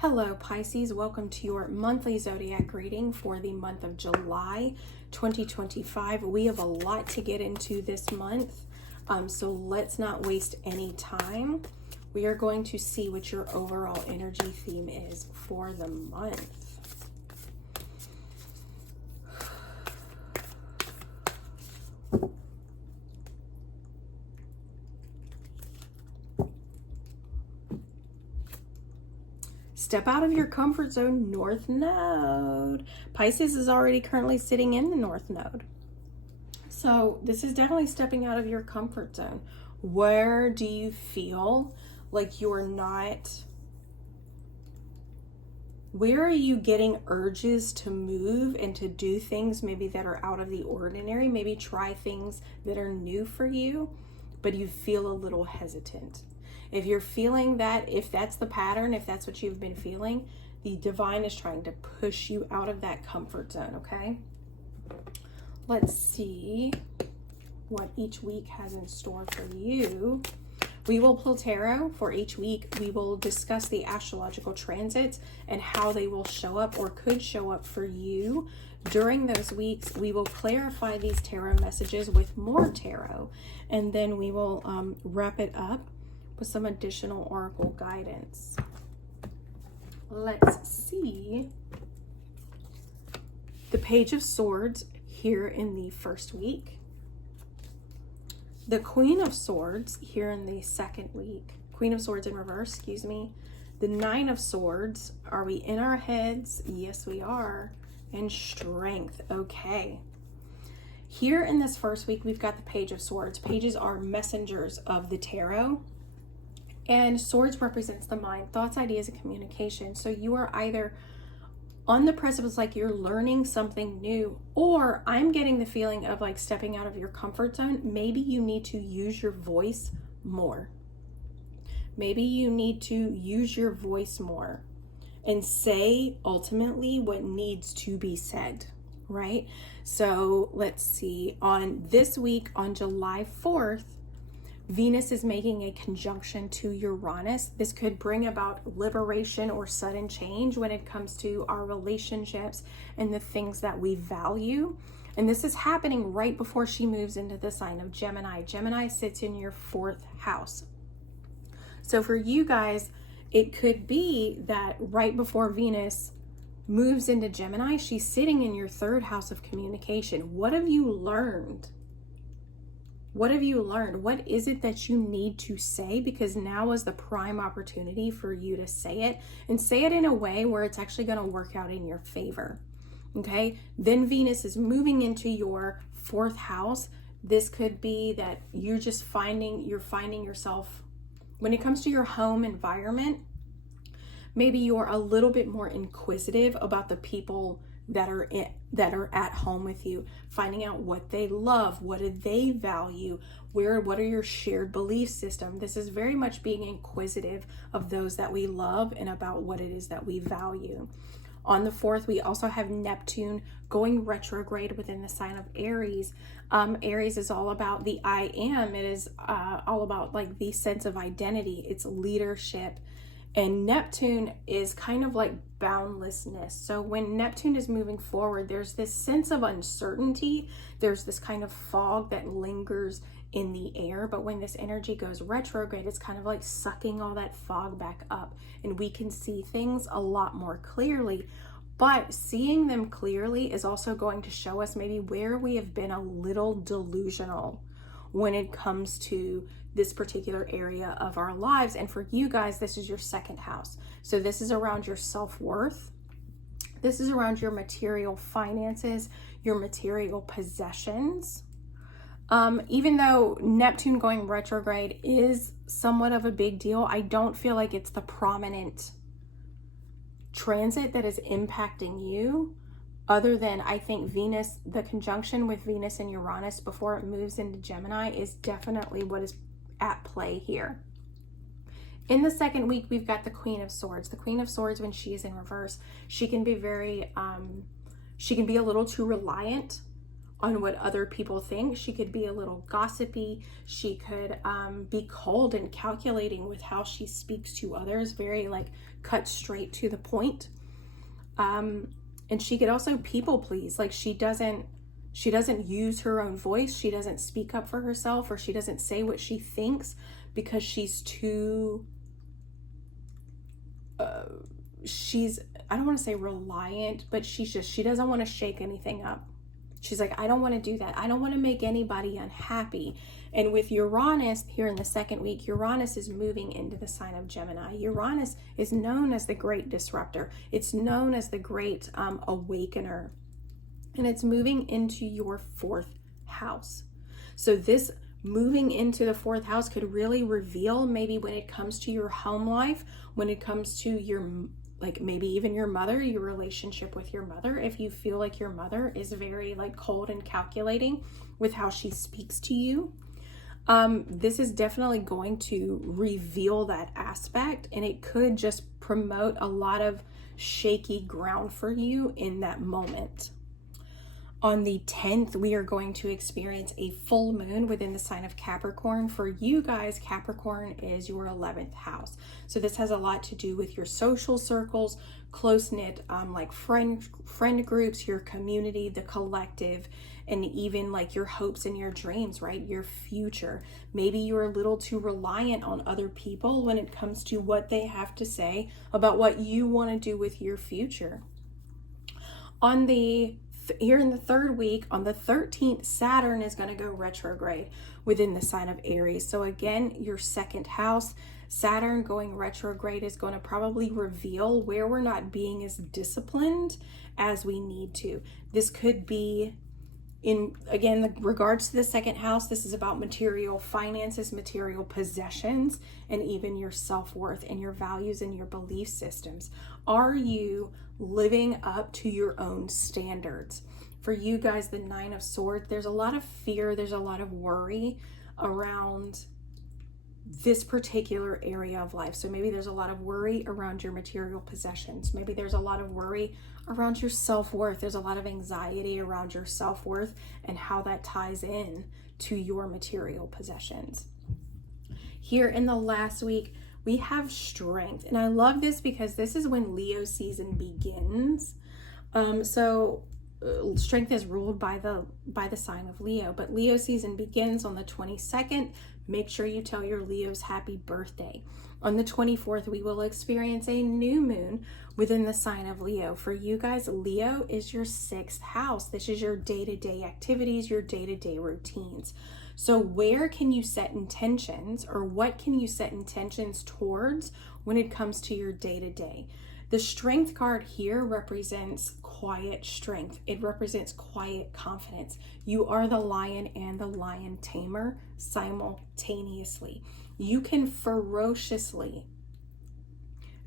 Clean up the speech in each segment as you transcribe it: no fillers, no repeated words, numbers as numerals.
Hello Pisces, welcome to your monthly zodiac reading for the month of July 2025. We have a lot to get into this month, so let's not waste any time. We are going to see what your overall energy theme is for the month. Step out of your comfort zone, North Node. Pisces is already currently sitting in the North Node. So this is definitely stepping out of your comfort zone. Where do you feel like you're not? Where are you getting urges to move and to do things maybe that are out of the ordinary? Maybe try things that are new for you, but you feel a little hesitant. If you're feeling that, if that's the pattern, if that's what you've been feeling, the divine is trying to push you out of that comfort zone, okay? Let's see what each week has in store for you. We will pull tarot for each week. We will discuss the astrological transits and how they will show up or could show up for you. During those weeks, we will clarify these tarot messages with more tarot, and then we will wrap it up with some additional oracle guidance. Let's see. The Page of Swords here in the first week. The Queen of Swords here in the second week. Queen of Swords in reverse, excuse me. The Nine of Swords. Are we in our heads? Yes, we are. And Strength. Okay. Here in this first week, we've got the Page of Swords. Pages are messengers of the tarot. And swords represents the mind, thoughts, ideas, and communication. So you are either on the precipice, like you're learning something new, or I'm getting the feeling of like stepping out of your comfort zone. Maybe you need to use your voice more. Maybe you need to use your voice more and say ultimately what needs to be said, right? So let's see, on this week, on July 4th, Venus is making a conjunction to Uranus. This could bring about liberation or sudden change when it comes to our relationships and the things that we value. And this is happening right before she moves into the sign of Gemini. Gemini sits in your fourth house. So for you guys, it could be that right before Venus moves into Gemini, she's sitting in your third house of communication. What have you learned? What have you learned? What is it that you need to say? Because now is the prime opportunity for you to say it, and say it in a way where it's actually going to work out in your favor. Okay. Then Venus is moving into your fourth house. This could be that you're finding yourself, when it comes to your home environment, maybe you're a little bit more inquisitive about the people that are at home with you, finding out what they love, what do they value, what are your shared belief system. This is very much being inquisitive of those that we love and about what it is that we value. On the 4th, we also have Neptune going retrograde within the sign of Aries. Aries is all about the I am. It is all about like the sense of identity. It's leadership. And Neptune is kind of like boundlessness. So when Neptune is moving forward, there's this sense of uncertainty. There's this kind of fog that lingers in the air. But when this energy goes retrograde, it's kind of like sucking all that fog back up. And we can see things a lot more clearly. But seeing them clearly is also going to show us maybe where we have been a little delusional when it comes to this particular area of our lives. And for you guys, this is your second house. So this is around your self-worth. This is around your material finances, your material possessions. Even though Neptune going retrograde is somewhat of a big deal, I don't feel like it's the prominent transit that is impacting you. Other than, I think Venus, the conjunction with Venus and Uranus before it moves into Gemini is definitely what is at play here. In the second week, we've got the Queen of Swords. The Queen of Swords, when she is in reverse, she can be a little too reliant on what other people think. She could be a little gossipy. She could be cold and calculating with how she speaks to others, very like cut straight to the point. And she could also people please. Like she doesn't use her own voice. She doesn't speak up for herself, or she doesn't say what she thinks because she's too, I don't want to say reliant, but she doesn't want to shake anything up. She's like, I don't want to do that. I don't want to make anybody unhappy. And with Uranus here in the second week, Uranus is moving into the sign of Gemini. Uranus is known as the great disruptor. It's known as the great awakener. And it's moving into your 4th house. So this moving into the 4th house could really reveal, maybe when it comes to your home life, when it comes to your, like maybe even your mother, your relationship with your mother. If you feel like your mother is very like cold and calculating with how she speaks to you, this is definitely going to reveal that aspect, and it could just promote a lot of shaky ground for you in that moment. On the 10th, we are going to experience a full moon within the sign of Capricorn. For you guys, Capricorn is your 11th house. So this has a lot to do with your social circles, close-knit like friend groups, your community, the collective, and even like your hopes and your dreams, right? Your future. Maybe you're a little too reliant on other people when it comes to what they have to say about what you want to do with your future. Here in the 3rd week, on the 13th, Saturn is going to go retrograde within the sign of Aries. So again, your 2nd house, Saturn going retrograde is going to probably reveal where we're not being as disciplined as we need to. This could be in, again, regards to the 2nd house, this is about material finances, material possessions, and even your self-worth and your values and your belief systems. Are you living up to your own standards? For you guys, the 9 of Swords, there's a lot of fear, there's a lot of worry around this particular area of life. So maybe there's a lot of worry around your material possessions. Maybe there's a lot of worry around your self-worth. There's a lot of anxiety around your self-worth and how that ties in to your material possessions. Here in the last week, we have Strength. And I love this because this is when Leo season begins. Strength is ruled by the sign of Leo, but Leo season begins on the 22nd. Make sure you tell your Leos happy birthday. On the 24th, we will experience a new moon within the sign of Leo. For you guys, Leo is your 6th house. This is your day-to-day activities, your day-to-day routines. So where can you set intentions, or what can you set intentions towards when it comes to your day-to-day? The Strength card here represents quiet strength. It represents quiet confidence. You are the lion and the lion tamer simultaneously. You can ferociously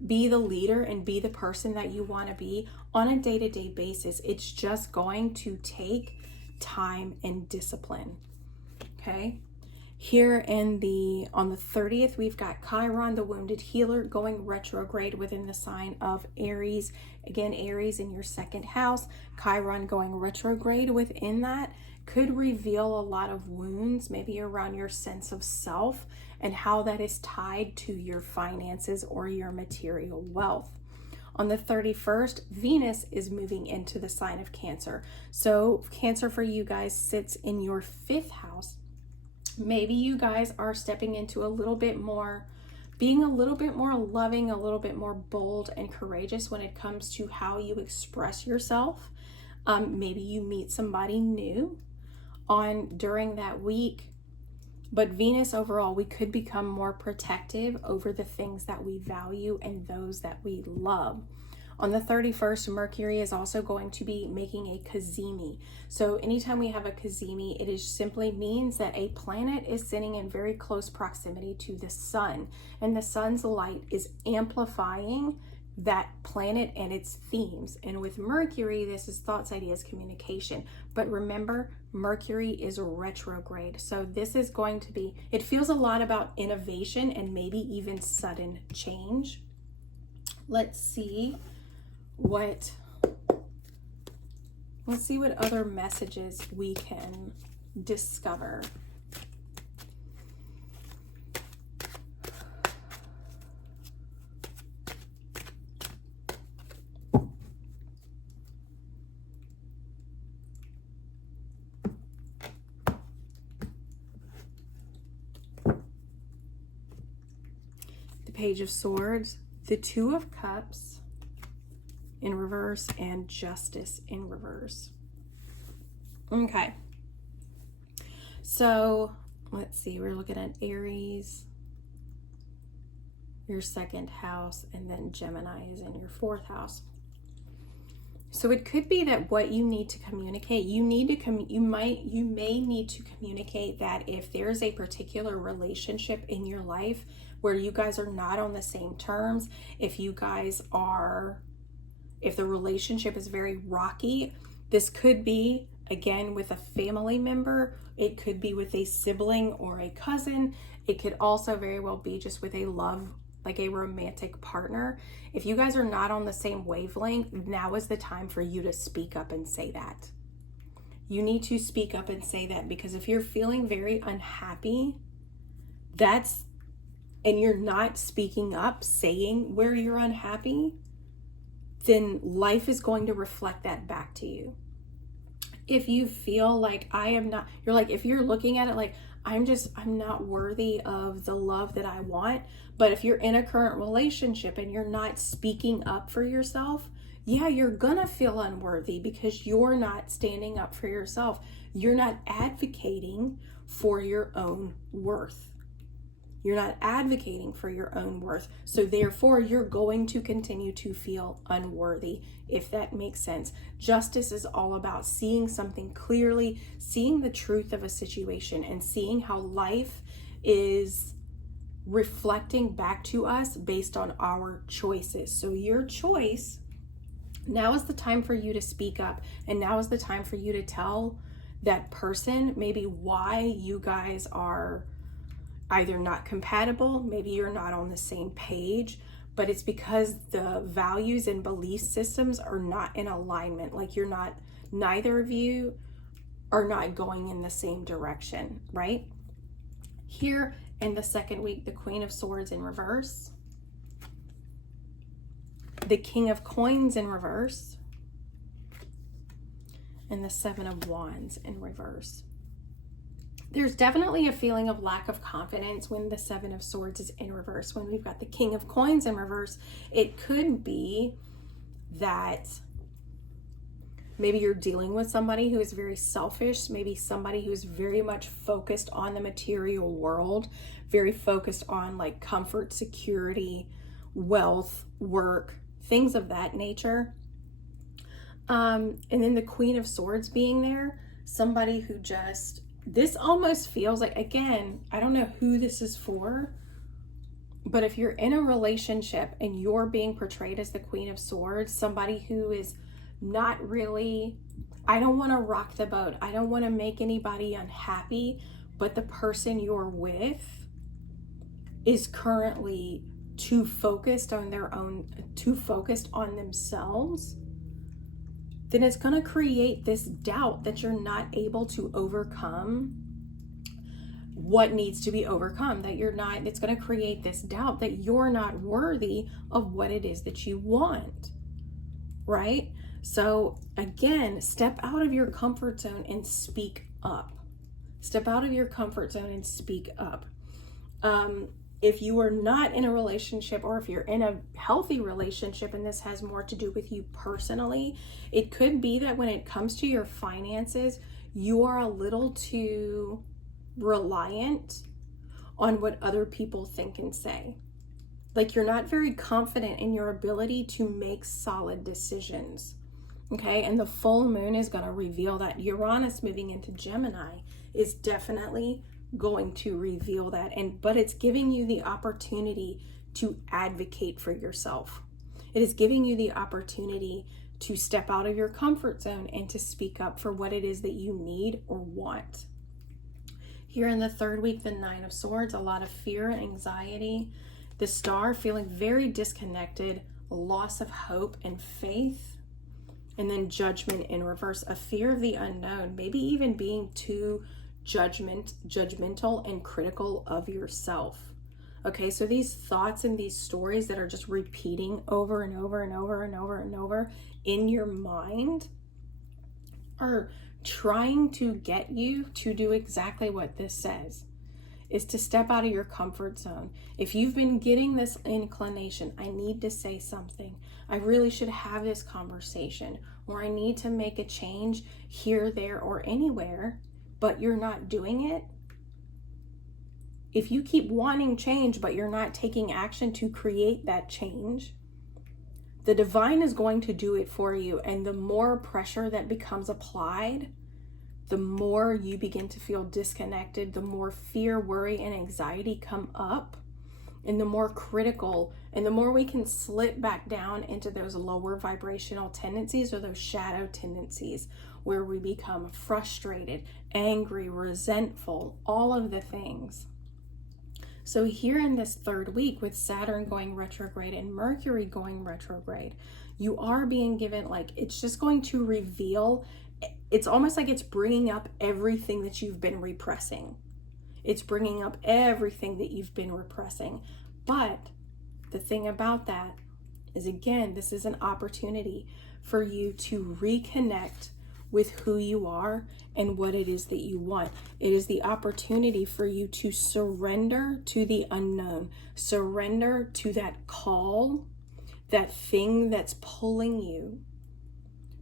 be the leader and be the person that you want to be on a day-to-day basis. It's just going to take time and discipline. Okay? Here on the 30th, we've got Chiron, the wounded healer, going retrograde within the sign of Aries. Again, Aries in your 2nd house. Chiron going retrograde within that could reveal a lot of wounds, maybe around your sense of self and how that is tied to your finances or your material wealth. On the 31st, Venus is moving into the sign of Cancer. So Cancer for you guys sits in your 5th house. Maybe you guys are stepping into being a little bit more loving, a little bit more bold and courageous when it comes to how you express yourself. Maybe you meet somebody new during that week. But Venus overall, we could become more protective over the things that we value and those that we love. On the 31st, Mercury is also going to be making a cazimi. So anytime we have a cazimi, it is simply means that a planet is sitting in very close proximity to the sun, and the sun's light is amplifying that planet and its themes. And with Mercury, this is thoughts, ideas, communication. But remember, Mercury is retrograde. So this is going to be, it feels a lot about innovation and maybe even sudden change. Let's see what Let's see what other messages we can discover. The Page of Swords, the Two of Cups in reverse, and Justice in reverse. Okay. So let's see, we're looking at Aries, your second house, and then Gemini is in your fourth house. So it could be that what you need to communicate, you may need to communicate that if there's a particular relationship in your life where you guys are not on the same terms, if the relationship is very rocky, this could be, again, with a family member, it could be with a sibling or a cousin, it could also very well be just with a romantic partner. If you guys are not on the same wavelength, now is the time for you to speak up and say that. You need to speak up and say that, because if you're feeling very unhappy, and you're not speaking up, saying where you're unhappy, then life is going to reflect that back to you. If you feel like if you're looking at it like, I'm not worthy of the love that I want, but if you're in a current relationship and you're not speaking up for yourself, yeah, you're gonna feel unworthy because you're not standing up for yourself. You're not advocating for your own worth. You're not advocating for your own worth. So therefore, you're going to continue to feel unworthy, if that makes sense. Justice is all about seeing something clearly, seeing the truth of a situation, and seeing how life is reflecting back to us based on our choices. So your choice, now is the time for you to speak up, and now is the time for you to tell that person maybe why you guys are either not compatible, maybe you're not on the same page, but it's because the values and belief systems are not in alignment. Like neither of you are not going in the same direction, right? Here in the second week, the Queen of Swords in reverse, the King of Coins in reverse, and the Seven of Wands in reverse. There's definitely a feeling of lack of confidence when the Seven of Swords is in reverse. When we've got the King of Coins in reverse, it could be that maybe you're dealing with somebody who is very selfish, maybe somebody who's very much focused on the material world, very focused on like comfort, security, wealth, work, things of that nature. And then the Queen of Swords being there, somebody who this almost feels like, again, I don't know who this is for, but if you're in a relationship and you're being portrayed as the Queen of Swords, somebody who is not really, I don't want to rock the boat, I don't want to make anybody unhappy, but the person you're with is currently too focused on themselves, then it's going to create this doubt that you're not able to overcome what needs to be overcome, it's going to create this doubt that you're not worthy of what it is that you want, right? So again, step out of your comfort zone and speak up. Step out of your comfort zone and speak up. If you are not in a relationship, or if you're in a healthy relationship, and this has more to do with you personally, it could be that when it comes to your finances, you are a little too reliant on what other people think and say. Like you're not very confident in your ability to make solid decisions. Okay, and the full moon is going to reveal that. Uranus moving into Gemini is definitely going to reveal that, but it's giving you the opportunity to advocate for yourself. It is giving you the opportunity to step out of your comfort zone and to speak up for what it is that you need or want. Here in the third week, the Nine of Swords, a lot of fear and anxiety. The Star, feeling very disconnected, loss of hope and faith. And then judgment in reverse, a fear of the unknown, maybe even being too judgmental and critical of yourself. Okay, so these thoughts and these stories that are just repeating over and over and over and over and over in your mind are trying to get you to do exactly what this says, is to step out of your comfort zone. If you've been getting this inclination, I need to say something, I really should have this conversation, or I need to make a change here, there, or anywhere, but you're not doing it. If you keep wanting change, but you're not taking action to create that change, the divine is going to do it for you. And the more pressure that becomes applied, the more you begin to feel disconnected, the more fear, worry, and anxiety come up, and the more critical, and the more we can slip back down into those lower vibrational tendencies, or those shadow tendencies, where we become frustrated, angry, resentful, all of the things. So here in this third week, with Saturn going retrograde and Mercury going retrograde, you are being given, like, it's just going to reveal, it's almost like it's bringing up everything that you've been repressing. It's bringing up everything that you've been repressing. But the thing about that is, again, this is an opportunity for you to reconnect with who you are and what it is that you want. It is the opportunity for you to surrender to the unknown, surrender to that call, that thing that's pulling you,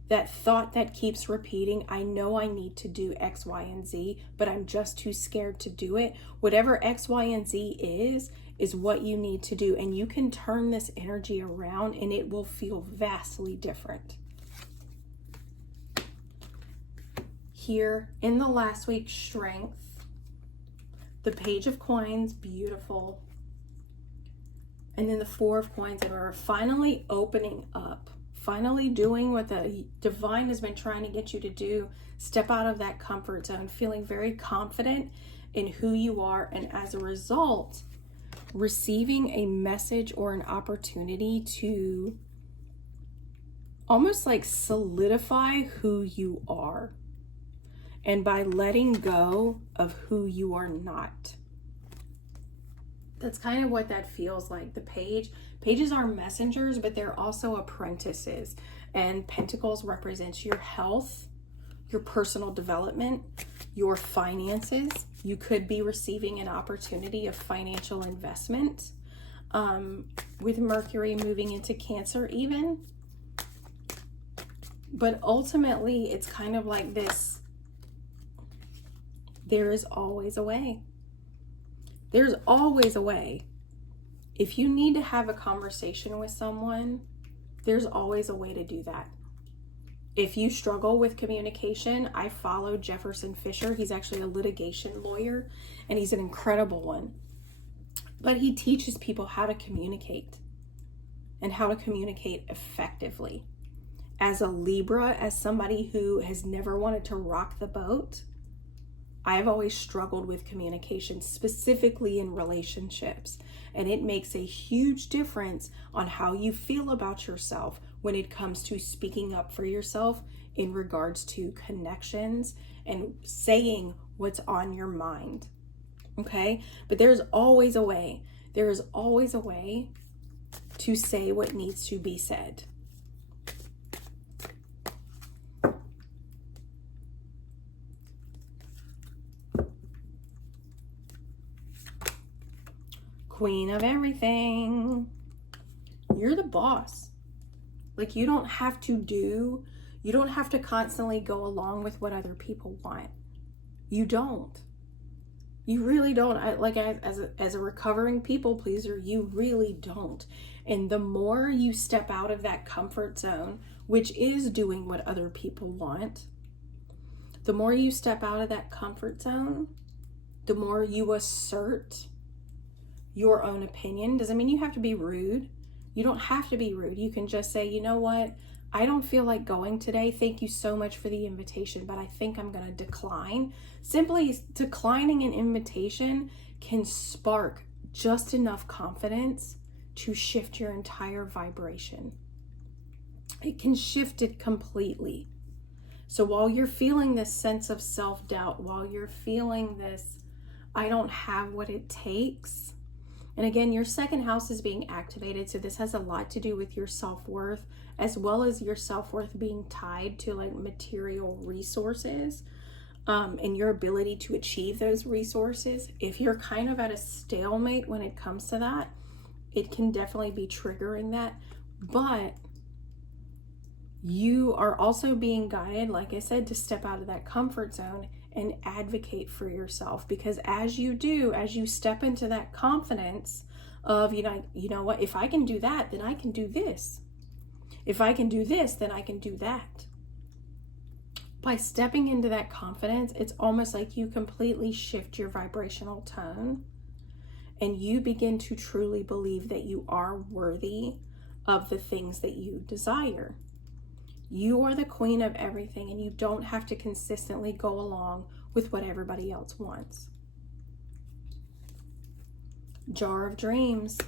that thought that keeps repeating, I know I need to do X, Y, and Z, but I'm just too scared to do it. Whatever X, Y, and Z is what you need to do. And you can turn this energy around and it will feel vastly different. Here in the last week's strength, the Page of Coins, beautiful. And then the Four of Coins, and we're finally opening up, finally doing what the divine has been trying to get you to do. Step out of that comfort zone, feeling very confident in who you are, and as a result, receiving a message or an opportunity to almost like solidify who you are. And by letting go of who you are not. That's kind of what that feels like. The pages are messengers, but they're also apprentices. And Pentacles represents your health, your personal development, your finances. You could be receiving an opportunity of financial investment. With Mercury moving into Cancer even. But ultimately, it's kind of like this. There is always a way. There's always a way. If you need to have a conversation with someone, there's always a way to do that. If you struggle with communication, I follow Jefferson Fisher. He's actually a litigation lawyer, and he's an incredible one. But he teaches people how to communicate and how to communicate effectively. As a Libra, as somebody who has never wanted to rock the boat, I've always struggled with communication, specifically in relationships. And it makes a huge difference on how you feel about yourself when it comes to speaking up for yourself in regards to connections and saying what's on your mind. Okay? But there's always a way. There is always a way to say what needs to be said. Queen of everything. You're the boss. Like, you don't have to constantly go along with what other people want. You don't. You really don't. As a recovering people pleaser, you really don't. And the more you step out of that comfort zone, which is doing what other people want, the more you step out of that comfort zone, the more you assert your own opinion. Doesn't mean you have to be rude. You don't have to be rude. You can just say, you know what? I don't feel like going today. Thank you so much for the invitation, but I think I'm going to decline. Simply declining an invitation can spark just enough confidence to shift your entire vibration. it can shift it completely. So while you're feeling this sense of self-doubt, while you're feeling this, I don't have what it takes. And again, your second house is being activated. So this has a lot to do with your self-worth, as well as your self-worth being tied to like material resources, and your ability to achieve those resources. If you're kind of at a stalemate when it comes to that, it can definitely be triggering that. But you are also being guided, like I said, to step out of that comfort zone and advocate for yourself. Because as you do, as you step into that confidence of, you know what, if I can do that, then I can do this. If I can do this, then I can do that. By stepping into that confidence, it's almost like you completely shift your vibrational tone and you begin to truly believe that you are worthy of the things that you desire. You are the queen of everything, and you don't have to consistently go along with what everybody else wants. Jar of Dreams.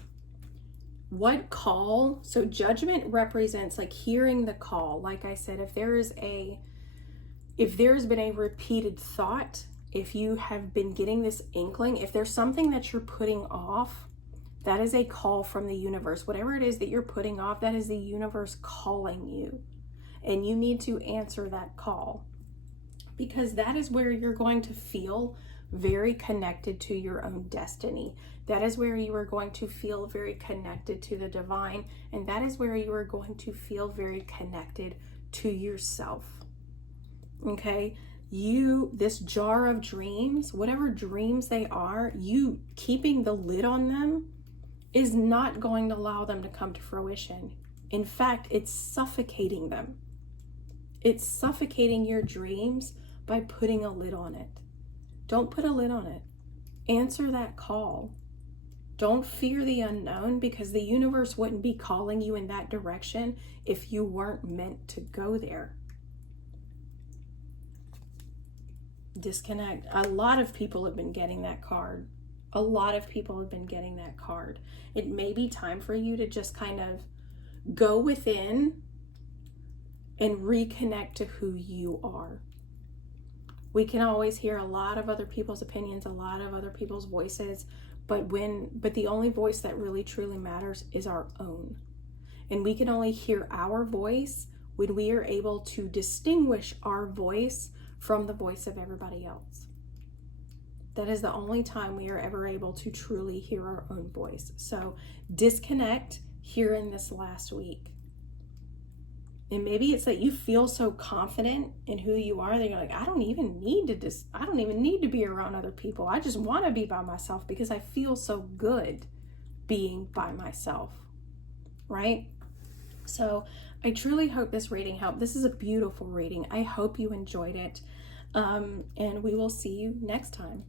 What call? So judgment represents like hearing the call. Like I said, if there's been a repeated thought, if you have been getting this inkling, if there's something that you're putting off, that is a call from the universe. Whatever it is that you're putting off, that is the universe calling you. And you need to answer that call, because that is where you're going to feel very connected to your own destiny. That is where you are going to feel very connected to the divine. And that is where you are going to feel very connected to yourself. Okay? This jar of dreams, whatever dreams they are, you keeping the lid on them is not going to allow them to come to fruition. In fact, it's suffocating them. It's suffocating your dreams by putting a lid on it. Don't put a lid on it. Answer that call. Don't fear the unknown, because the universe wouldn't be calling you in that direction if you weren't meant to go there. Disconnect. A lot of people have been getting that card. A lot of people have been getting that card. It may be time for you to just kind of go within and reconnect to who you are. We can always hear a lot of other people's opinions, a lot of other people's voices, but the only voice that really truly matters is our own. And we can only hear our voice when we are able to distinguish our voice from the voice of everybody else. That is the only time we are ever able to truly hear our own voice. So disconnect here in this last week. And maybe it's that you feel so confident in who you are that you're like, I don't even need to be around other people. I just want to be by myself because I feel so good being by myself, right? So I truly hope this reading helped. This is a beautiful reading. I hope you enjoyed it. And we will see you next time.